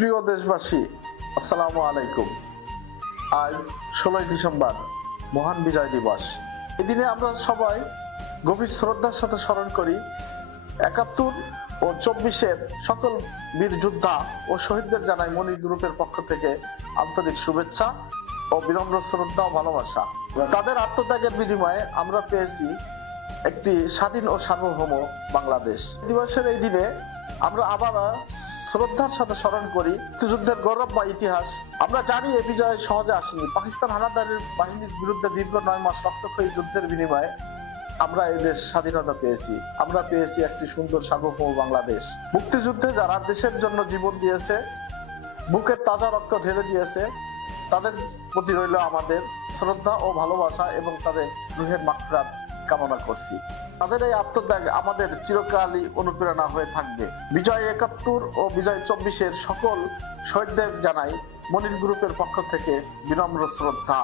প্রিয় দেশবাসী, আসসালামু আলাইকুম। আজ 16 ডিসেম্বর, মহান বিজয় দিবস। এদিনে আমরা সবাই গভীর শ্রদ্ধার সাথে স্মরণ করি 71 ও 24-এর সকল বীর যোদ্ধা ও শহীদদের। জানাই মনির গ্রুপের পক্ষ থেকে আন্তরিক শুভেচ্ছা ও বিনম্র শ্রদ্ধা ও ভালোবাসা। তাদের আত্মত্যাগের বিনিময়ে আমরা পেয়েছি একটি স্বাধীন ও সার্বভৌম বাংলাদেশ। দিবসের এই দিনে আমরা আবার শ্রদ্ধার সাথে স্মরণ করি মুক্তিযুদ্ধের গৌরবময় ইতিহাস। আমরা জানি এই বিজয় সহজে আসেনি। পাকিস্তান হানাদারের বাহিনীর বিরুদ্ধে দীর্ঘ 9 মাস রক্তক্ষয়ী যুদ্ধের বিনিময়ে আমরা এই দেশ স্বাধীনতা পেয়েছি। আমরা পেয়েছি একটি সুন্দর সার্বভৌম বাংলাদেশ। মুক্তিযুদ্ধে যারা দেশের জন্য জীবন দিয়েছে, বুকের তাজা রক্ত ঢেলে দিয়েছে, তাদের প্রতি রইল আমাদের শ্রদ্ধা ও ভালোবাসা এবং তাদের রুহের মাগফিরাত কামনা করছি। তাদের এই আত্মত্যাগ আমাদের চিরকালই অনুপ্রেরণা হয়ে থাকবে। বিজয় 71 ও বিজয় 24-এর সকল শহীদদের জানাই মনির গ্রুপের পক্ষ থেকে বিনম্র শ্রদ্ধা।